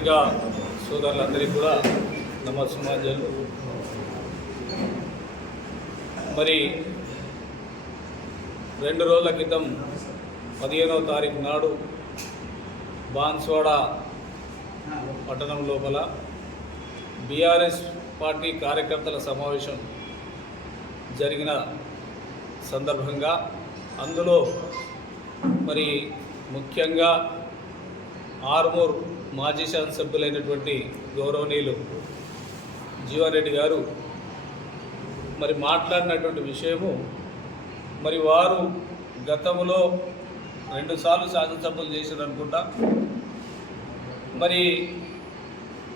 పత్రికా సోదరులందరికీ కూడా నమస్సుమాంజలు. మరి రెండు రోజుల క్రితం పదిహేనవ తారీఖు నాడు బాన్స్వాడ పట్టణం లోపల బీఆర్ఎస్ పార్టీ కార్యకర్తల సమావేశం జరిగిన సందర్భంగా అందులో మరి ముఖ్యంగా ఆర్మూర్ మాజీ శాసనసభ్యులైనటువంటి గౌరవనీయులు జీవారెడ్డి గారు మరి మాట్లాడినటువంటి విషయము మరి వారు గతంలో రెండుసార్లు శాసనసభలు చేశారు అనుకుంటా. మరి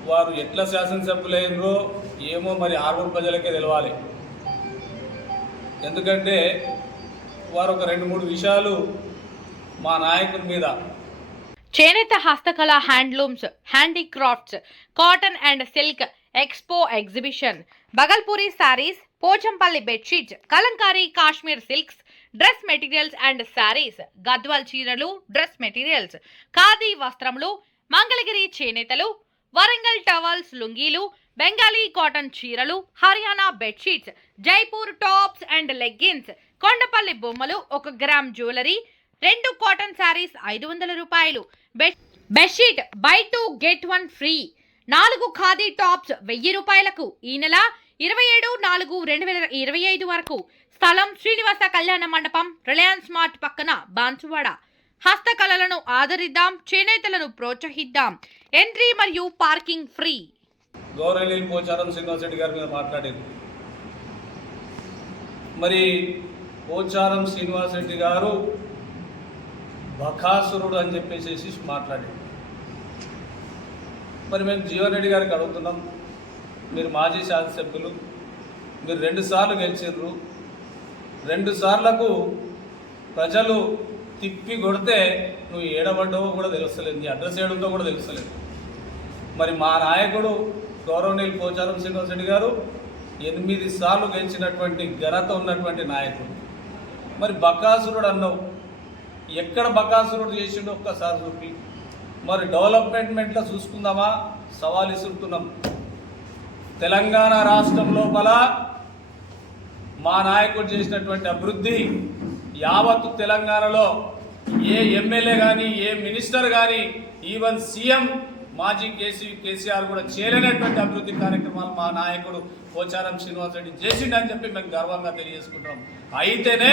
వారు ఎట్లా శాసనసభ్యులైనరో ఏమో మరి ఆరుగురు ప్రజలకే తెలవాలి. ఎందుకంటే వారు ఒక రెండు మూడు విషయాలు మా నాయకుని మీద చేనేత హస్తకళ handlooms handicrafts cotton and silk expo exhibition Bhagalpuri saris Pochampally bedsheets Kalamkari Kashmir silks dress materials and saris Gadwal చీరలు డ్రెస్ మెటీరియల్స్ ఖాదీ వస్త్రములు మంగళగిరి చేనేతలు వరంగల్ టవల్స్ లుంగీలు బెంగాలీ కాటన్ చీరలు Haryana bedsheets Jaipur tops and leggings Kondapalli బొమ్మలు ఒక గ్రామ్ జ్యువెలరీ రెండు cotton saris ఐదు వందల రూపాయలు. Bedsheet buy two get one free. నాలుగు ఖాదీ టాప్స్ వెయ్యి రూపాయలకు. ఈ నెల ఇరవై ఏడు నాలుగు రెండు వేల ఇరవై ఐదు వరకు. స్థలం శ్రీనివాస కళ్యాణ మండపం రిలయన్స్ మార్ట్ పక్కన బాన్సువాడ. హస్తకళలను ఆదరిద్దాం చేనేతలను ప్రోత్సహిద్దాం. ఎంట్రీ మరియు పార్కింగ్ ఫ్రీ. గౌరవనీయులు పోచారం శ్రీనివాస్ రెడ్డి గారి మీద మాట్లాడారు. మరి పోచారం శ్రీనివాస్ రెడ్డి గారు బకాసురుడు అని చెప్పేసి మాట్లాడాడు. మరి మేము జీవన్ రెడ్డి గారికి అడుగుతున్నాం మీరు మాజీ శాసనసభ్యులు మీరు రెండు సార్లు గెలిచిర్రు. రెండు సార్లకు ప్రజలు తిప్పి కొడితే నువ్వు ఏడబడ్డవో కూడా తెలుస్తలేదు నీ అడ్రస్ ఏడుందో కూడా తెలుస్తలేదు. మరి మా నాయకుడు గౌరవనీయులు పోచారం శ్రీనివాస్ రెడ్డి గారు ఎనిమిది సార్లు గెలిచినటువంటి ఘనత ఉన్నటువంటి నాయకుడు. మరి బకాసురుడు అన్నావు ఎక్కడ బకాసురుడు చేసిండో ఒక్కసారి చూపి. మరి డెవలప్మెంట్లో చూసుకుందామా? సవాల్ ఇస్తున్నాం తెలంగాణ రాష్ట్రం లోపల మా నాయకుడు చేసినటువంటి అభివృద్ధి యావత్తు తెలంగాణలో ఏ ఎమ్మెల్యే కానీ ఏ మినిస్టర్ కానీ ఈవెన్ సీఎం మాజీ కేసీ కేసీఆర్ కూడా చేయలేనటువంటి అభివృద్ధి కార్యక్రమాలు మా నాయకుడు పోచారం శ్రీనివాసరెడ్డి చేసిండని చెప్పి మేము గర్వంగా తెలియజేసుకుంటున్నాం. అయితేనే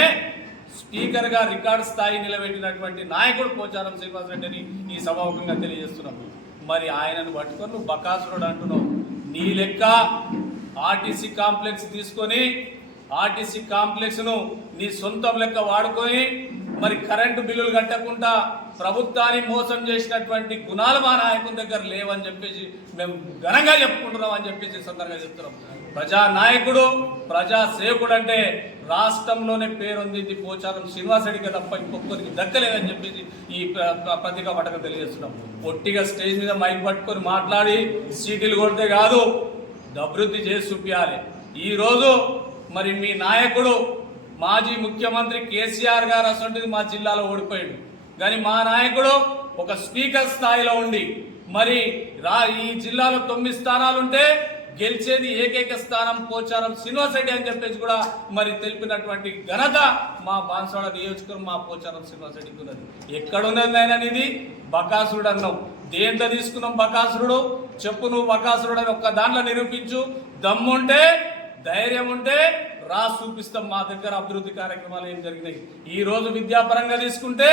స్పీకర్గా రికార్డు స్థాయి నిలబెట్టినటువంటి నాయకుడు పోచారం శ్రీనివాస్ రెడ్డిని ఈ సభాముఖంగా తెలియజేస్తున్నాం. మరి ఆయనను పట్టుకొని నువ్వు బకాసురుడు అంటున్నావు. నీ లెక్క ఆర్టీసీ కాంప్లెక్స్ తీసుకొని ఆర్టీసీ కాంప్లెక్స్ను నీ సొంతం లెక్క వాడుకొని మరి కరెంటు బిల్లులు కట్టకుండా ప్రభుత్వాన్ని మోసం చేసినటువంటి గుణాలు మా నాయకుని దగ్గర లేవని చెప్పేసి మేము ఘనంగా చెప్పుకుంటున్నాం అని చెప్పేసి సందర్భంగా చెప్తున్నాం. ప్రజా నాయకుడు ప్రజా సేవకుడు అంటే రాష్ట్రంలోనే పేరొందింది పోచారం శ్రీనివాసరెడ్డికి తప్ప ఇంకొకరికి దక్కలేదని చెప్పేసి ఈ ప్ర- ప్ర- పత్రికా పట్టకం తెలియజేస్తున్నాం. ఒట్టిగా స్టేజ్ మీద మైక్ పట్టుకొని మాట్లాడి సీటీలు కొడితే కాదు అభివృద్ధి చేసి చూపించాలి ఈరోజు మరి మీ నాయకుడు మాజీ ముఖ్యమంత్రి కేసీఆర్ గారు అసలు మా జిల్లాలో ఓడిపోయాడు. కానీ మా నాయకుడు ఒక స్పీకర్ స్థాయిలో ఉండి మరి రా ఈ జిల్లాలో తొమ్మిది స్థానాలుంటే గెలిచేది ఏకైక స్థానం పోచారం శ్రీనివాస్ రెడ్డి అని చెప్పేసి కూడా మరి తెలిపినటువంటి ఘనత మా బాన్సవాడ నియోజకవర్గం మా పోచారం శ్రీనివాస్ రెడ్డికి ఉన్నది. ఎక్కడున్నది ఆయన ఇది బకాసురుడు అన్నావు. దేంట్లో తీసుకున్నాం బకాసురుడు? చెప్పు నువ్వు బకాసురుడు అని ఒక్క దాంట్లో నిరూపించు. దమ్ముంటే ధైర్యం ఉంటే రా చూపిస్తాం మా దగ్గర అభివృద్ధి కార్యక్రమాలు ఏం జరిగినాయి. ఈ రోజు విద్యాపరంగా తీసుకుంటే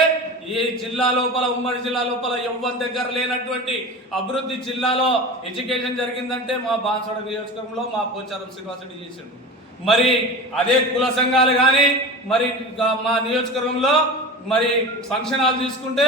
ఈ జిల్లా లోపల ఉమ్మడి జిల్లా లోపల ఎవ్వరి దగ్గర లేనటువంటి అభివృద్ధి జిల్లాలో ఎడ్యుకేషన్ జరిగిందంటే మా బాన్సోడ నియోజకవర్గంలో మా పోచారం శ్రీనివాసరెడ్డి చేసిండు. మరి అదే కుల సంఘాలు కానీ మరి మా నియోజకవర్గంలో మరి ఫంక్షన్ హాల్ తీసుకుంటే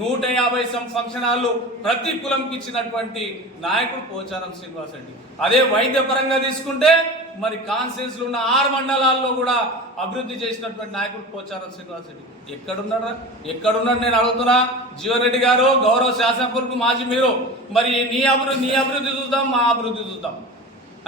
నూట యాభై సం ఫంక్షన్ హాల్ ప్రతి కులంకి ఇచ్చినటువంటి నాయకుడు పోచారం శ్రీనివాస్ రెడ్డి అదే వైద్య పరంగా తీసుకుంటే మరి కాన్స్టిట్యూన్స్ ఉన్న ఆరు మండలాల్లో కూడా అభివృద్ధి చేసినటువంటి నాయకుడు పోచారం శ్రీనివాస్ రెడ్డి ఎక్కడున్నారా ఎక్కడున్నాడు నేను అడుగుతున్నా? జీవన్ రెడ్డి గారు గౌరవ శాసనసభకు మాజీ మీరు. మరి నీ అభివృద్ధి నీ అభివృద్ధి చూద్దాం మా అభివృద్ధి చూద్దాం.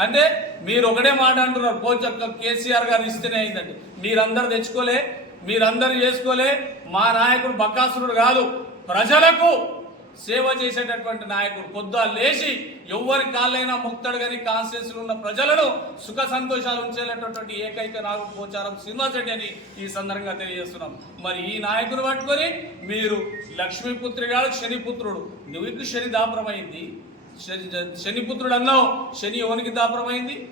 అంటే మీరు ఒకటే మాట అంటున్నారు పోచక్క కేసీఆర్ గారు ఇస్తేనే అయిందండి. మీరందరు తెచ్చుకోలే మీరందరూ చేసుకోలే మా నాయకుడు బక్కాసురుడు కాదు. ప్రజలకు సేవ చేసేటటువంటి నాయకుడు పొద్దు లేచి ఎవరి కాళ్ళైనా ముక్తాడు కానీ కాన్స్టిట్యూన్సీ ఉన్న ప్రజలను సుఖ సంతోషాలు ఉంచేటటువంటి ఏకైక నాయకుడు పోచారం శ్రీనివాస్ రెడ్డి అని ఈ సందర్భంగా తెలియజేస్తున్నాం. మరి ఈ నాయకుడు పట్టుకొని మీరు లక్ష్మీపుత్రి గారు శనిపుత్రుడు. నువ్వు శని దాపరమైంది? శని శనిపుత్రుడు అన్నావు శని ఎవరికి దాపరమైంది?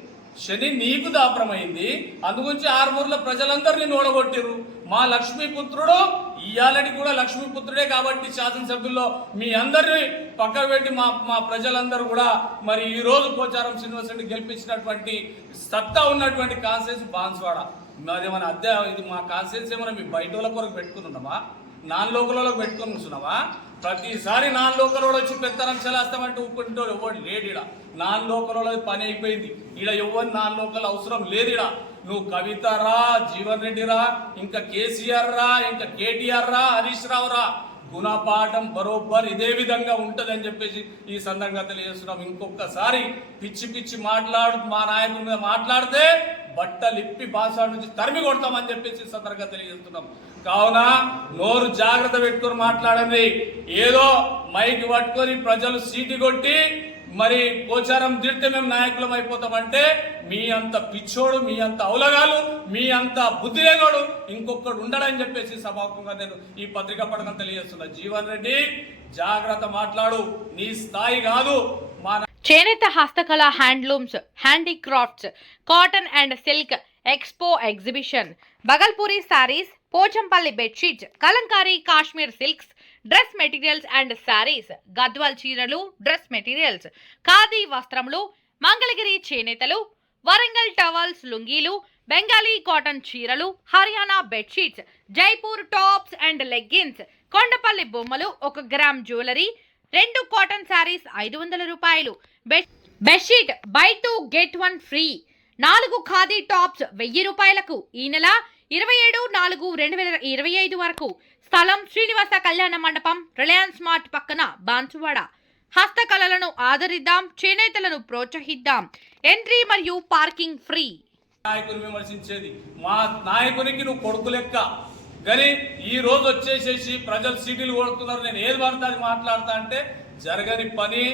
శని నీకు దాపరమైంది. అందుగురించి ఆరుమూరుల ప్రజలందరినీ ఓడగొట్టిరు మా లక్ష్మీపుత్రుడు ఇయ్యాలని కూడా లక్ష్మీపుత్రుడే కాబట్టి శాసనసభ్యుల్లో మీ అందరినీ పక్కకు పెట్టి మా మా ప్రజలందరూ కూడా మరి ఈ రోజు పోచారం శ్రీనివాస్ రెడ్డి గెలిపించినటువంటి సత్తా ఉన్నటువంటి కాన్సెన్స్ బాన్స్వాడ. మాదేమైనా అద్దె ఇది మా కాన్సెన్స్ ఏమైనా మీ బయట వాళ్ళ కొరకు పెట్టుకున్నామా నాన్ లోకలలో పెట్టుకుని కూర్చున్నావా ప్రతిసారి నాన్ లోకలలో వచ్చి పెత్తనం చేస్తామంటే ఒప్పుకుంటూ ఎవడు లేడు ఇడ నాన్ లోకలలో పని అయిపోయింది. ఈడ ఎవరు నాన్ లోకల్ అవసరం లేదు ఇడ నువ్వు కవిత రా జీవన్ రెడ్డి రా ఇంకా కేసీఆర్ రా ఇంకా కేటీఆర్ రా హరీష్ రావు రా. గుణపాఠం బరోబర్ ఇదే విధంగా ఉంటుందని చెప్పేసి ఈ సందర్భంగా తెలియజేస్తున్నాం. ఇంకొకసారి పిచ్చి పిచ్చి మాట్లాడు మా నాయకుడి మీద మాట్లాడితే బట్టలిప్పి భాష నుంచి తరిమి కొడతామని చెప్పేసి సందర్భంగా తెలియజేస్తున్నాం. కావున నోరు జాగ్రత్త పెట్టుకొని మాట్లాడండి. ఏదో మైక్ పట్టుకొని ప్రజలు సీటు కొట్టి మరి పోచారం తిడితే మేము నాయకులం అయిపోతామంటే మీ అంత పిచ్చోడు మీ అంత అవులగాలు మీ అంత బుద్ధి లేనోడు ఇంకొకడు ఉండడని చెప్పేసి సభాముఖంగా నేను ఈ పత్రికా పడకం తెలియజేస్తున్నా. జీవన్ రెడ్డి జాగ్రత్త మాట్లాడు. నీ స్థాయి కాదు. మా చేనేత హస్తకళ handlooms handicrafts cotton and silk expo exhibition Bhagalpuri saris Pochampally bedsheets Kalamkari Kashmir silks dress materials and saris Gadwal చీరలు డ్రెస్ మెటీరియల్స్ ఖాదీ వస్త్రములు మంగళగిరి చేనేతలు వరంగల్ టవల్స్ లుంగీలు బెంగాలీ కాటన్ చీరలు Haryana bedsheets Jaipur tops and leggings Kondapalli బొమ్మలు ఒక గ్రామ్ జ్యువెలరీ రెండు cotton saris ఐదు వందల రూపాయలు. Bed bedsheet buy two get one free. నాలుగు ఖాదీ టాప్స్ వెయ్యి రూపాయలకు. ఈ నెల ఇరవై ఏడు నాలుగు రెండు వేల ఇరవై ఐదు వరకు స్థలం శ్రీనివాస కళ్యాణ మండపం రిలయన్స్ మార్ట్ పక్కన బాన్సువాడ. హస్తకళలను ఆదరిద్దాం చేనేతలను ప్రోత్సహిద్దాం. ఎంట్రీ మరియు పార్కింగ్ ఫ్రీ. నాయకుని విమర్శించేది మా నాయకునికి నువ్వు కొడుకు లెక్క. కానీ ఈ రోజు వచ్చేసేసి ప్రజలు సీటీలు కొడుతున్నారు నేను ఏది పడితే మాట్లాడతా అంటే జరగని పని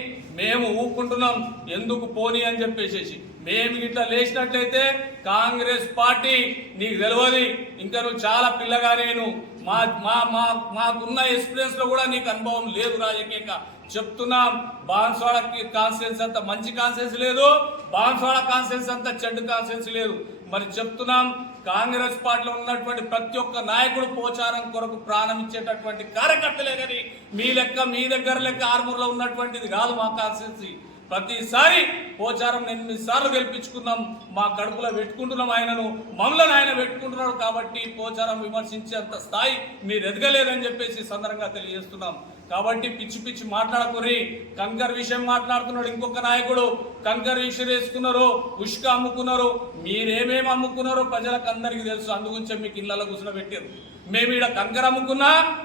మేము ఊపుకుంటున్నాం. ఎందుకు పోనీ అని చెప్పేసేసి. మేము ఇట్లా లేచినట్లయితే కాంగ్రెస్ పార్టీ నీకు తెలియదు ఇంకా నువ్వు చాలా పిల్లగా నేను. మా మా మా మాకున్న ఎక్స్పీరియన్స్లో కూడా నీకు అనుభవం లేదు రాజకీయంగా. చెప్తున్నాం బాన్స్వాడ కాన్స్టిట్యూన్స్ అంత మంచి కాన్స్టిట్యూన్స్ లేదు. బాన్స్వాడ కాన్స్టిట్యూన్స్ అంత చెడ్డ కాన్స్టిట్యూన్స్ లేదు. మరి చెప్తున్నాం కాంగ్రెస్ పార్టీలో ఉన్నటువంటి ప్రతి ఒక్క నాయకుడు పోచారం కొరకు ప్రాణం ఇచ్చేటటువంటి కార్యకర్తలే కానీ మీ లెక్క మీ దగ్గర లెక్క ఆర్మూర్లో ఉన్నటువంటిది కాదు మా కాన్స్టిట్యూన్సీ. ప్రతిసారి పోచారం ఎన్నిసార్లు గెలిపించుకున్నాం మా కడుపులో పెట్టుకుంటున్నాం ఆయనను మమ్మల్ని ఆయన పెట్టుకుంటున్నాడు కాబట్టి పోచారం విమర్శించేంత స్థాయి మీరు ఎదగలేదని చెప్పేసి సందర్భంగా తెలియజేస్తున్నాం. కాబట్టి పిచ్చి పిచ్చి మాట్లాడకురి. కంకర్ విషయం మాట్లాడుతున్నాడు ఇంకొక నాయకుడు. కంకర్ విషయం వేసుకున్నారు ఉష్క అమ్ముకున్నారు మీరేమేమి అమ్ముకున్నారో ప్రజలకు అందరికీ తెలుసు. అందుగురించే మీకు ఇళ్ళలో కూర్చోబెట్టారు. మేము ఈడ కంకర అమ్ముకున్నా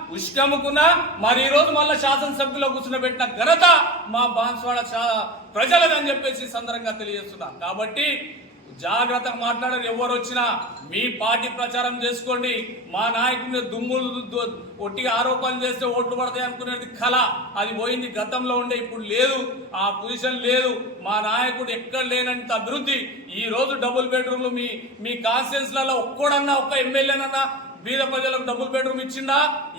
అమ్ముకున్నా మరి ఈ రోజు మళ్ళీ శాసనసభ్యులో కూర్చున్నబెట్టిన ఘనత మా బాన్స్వాడ శా- ప్రజలదని చెప్పేసి సందర్భంగా తెలియజేస్తున్నా. కాబట్టి జాగ్రత్తగా మాట్లాడారు. ఎవరు వచ్చినా మీ పార్టీ ప్రచారం చేసుకోండి. మా నాయకుడిని దుమ్ములు ఒట్టి ఆరోపణలు చేస్తే ఓట్లు పడతాయి అనుకునేది కళ. అది పోయింది గతంలో ఉండే ఇప్పుడు లేదు. ఆ పొజిషన్ లేదు. మా నాయకుడు ఎక్కడ లేనంత అభివృద్ధి. ఈ రోజు డబుల్ బెడ్రూమ్లు మీ మీ కాన్స్టిట్యూన్స్లలో ఒక్కడన్నా ఒక్క ఎమ్మెల్యేనన్నా బీద ప్రజలకు డబుల్ బెడ్రూమ్ ఇచ్చిందా?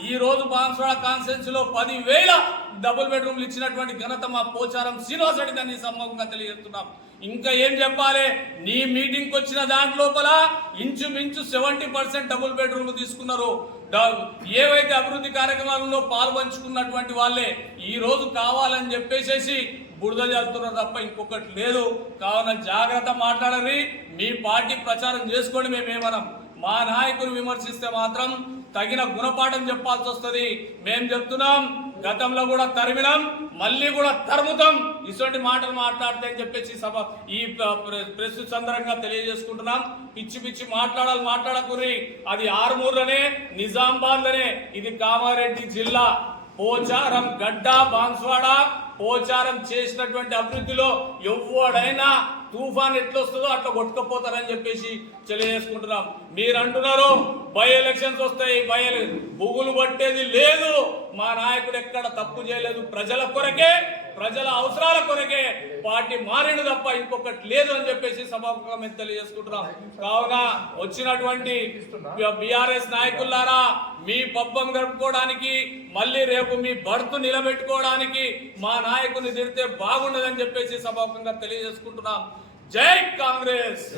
ఈ రోజు బాన్స్వాడ కాన్స్టిట్యూన్సీ లో పదివేల డబుల్ బెడ్రూమ్లు ఇచ్చినటువంటి ఘనత మా పోచారం శ్రీనివాస్ రెడ్డి దాన్ని సమ్మకంగా తెలియజేస్తున్నాం. ఇంకా ఏం చెప్పాలి? నీ మీటింగ్ వచ్చిన దాంట్లోపల ఇంచుమించు సెవెంటీ పర్సెంట్ డబుల్ బెడ్రూమ్ తీసుకున్నారు. ఏవైతే అభివృద్ధి కార్యక్రమాలలో పాల్పంచుకున్నటువంటి వాళ్ళే ఈ రోజు కావాలని చెప్పేసేసి బురద చల్లుతున్నారు తప్ప ఇంకొకటి లేదు. కావున జాగ్రత్త మాట్లాడరి మీ పార్టీ ప్రచారం చేసుకోండి మేమేమనం. మా నాయకులు విమర్శిస్తే మాత్రం తగిన గుణపాఠం చెప్పాల్సి వస్తుంది. మేము చెప్తున్నాం గతంలో కూడా తరిమినాం మళ్ళీ కూడా తరుముతాం. ఇటువంటి మాటలు మాట్లాడితే అని చెప్పేసి సభ ఈ ప్రస్తుత ప్రెస్ సందర్భంగా తెలియజేసుకుంటున్నాం. పిచ్చి పిచ్చి మాట్లాడాలి మాట్లాడకురి. అది ఆరుమూరులోనే నిజామాబాద్లోనే ఇది కామారెడ్డి జిల్లా. పోచారం గడ్డ బాన్స్వాడ పోచారం చేసినటువంటి అభివృద్ధిలో ఎవడైనా తుఫాన్ ఎట్లొస్తుందో అట్లా కొట్టుకపోతారని చెప్పేసి తెలియజేసుకుంటున్నాం మీరు అంటున్నారు బై ఎలక్షన్స్ వస్తాయి బై బుగులు పట్టేది లేదు. మా నాయకుడు ఎక్కడ తప్పు చేయలేదు. ప్రజల కొరకే ప్రజల అవసరాల కొరకే పార్టీ మారిన తప్ప ఇంకొకటి లేదు అని చెప్పేసి సభాముఖంగా మేము తెలియజేసుకుంటున్నాం. కావున వచ్చినటువంటి బీఆర్ఎస్ నాయకులారా మీ పబ్బం గడుపుకోవడానికి మళ్ళీ రేపు మీ బర్త్ నిలబెట్టుకోవడానికి మా నాయకుని తిడితే బాగుండదని చెప్పేసి సభాముఖంగా తెలియజేసుకుంటున్నాం. जय कांग्रेस